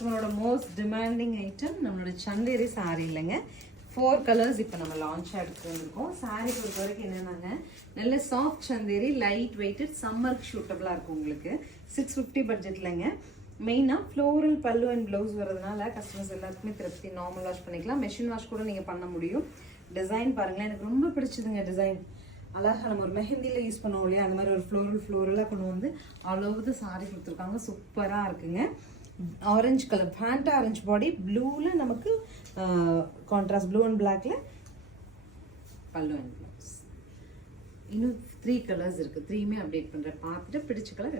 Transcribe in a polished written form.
நம்மளோட most demanding item நம்மளோட Chanderi sorry இல்லைங்க. 4 கலர்ஸ் இப்போ நம்ம லான்ச்சாக எடுத்துகிட்டு வந்திருக்கோம். சாரீ பொறுத்த வரைக்கும் என்னென்னாங்க, நல்ல சாஃப்ட் சந்தேரி, லைட் வெயிட்டட், சம்மருக்கு ஷூட்டபுளாக இருக்கும் உங்களுக்கு. 650 பட்ஜெட்லங்க. மெயினாக ஃப்ளோரல் பல்லு அண்ட் ப்ளவுஸ் வரதுனால கஸ்டமர்ஸ் எல்லாத்துக்குமே திருப்தி. நார்மல் வாஷ் பண்ணிக்கலாம், மெஷின் வாஷ் கூட நீங்கள் பண்ண முடியும். டிசைன் பாருங்களேன், எனக்கு ரொம்ப பிடிச்சதுங்க டிசைன். அழகாக நம்ம ஒரு மெஹந்தியில் யூஸ் பண்ணுவோம் இல்லையா, அந்த மாதிரி ஒரு ஃப்ளோரலாக கொண்டு வந்து அவ்வளவு சாரி கொடுத்துருக்காங்க. சூப்பராக இருக்குங்க. ஆரஞ்சு கலர் ஃபேண்டா ஆரஞ்சு பாடி, ப்ளூவில் நமக்கு கான்ட்ராஸ்ட் ப்ளூ அண்ட் பிளாக்ல பல்லு அண்ட் ப்ளவுஸ். இன்னும் 3 கலர்ஸ் இருக்குது. 3மே அப்டேட் பண்ணுறேன். பார்த்துட்டு பிடிச்ச கலர்